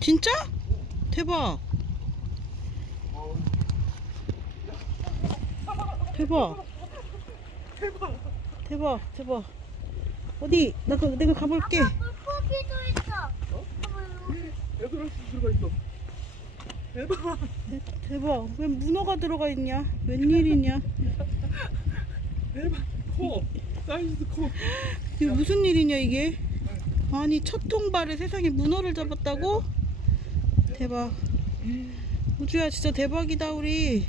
진짜? 대박. 대박. 대박, 대박. 어디? 나 그, 내가 가볼게. 물고기도 있어. 얘들아 들어가 있어. 대박. 대, 대박. 왜 문어가 들어가 있냐? 웬일이냐? 대박. 커. 사이즈 커. 이게 무슨 일이냐 이게? 아니 첫 통발에 세상에 문어를 잡았다고? 대박. 우주야 진짜 대박이다 우리.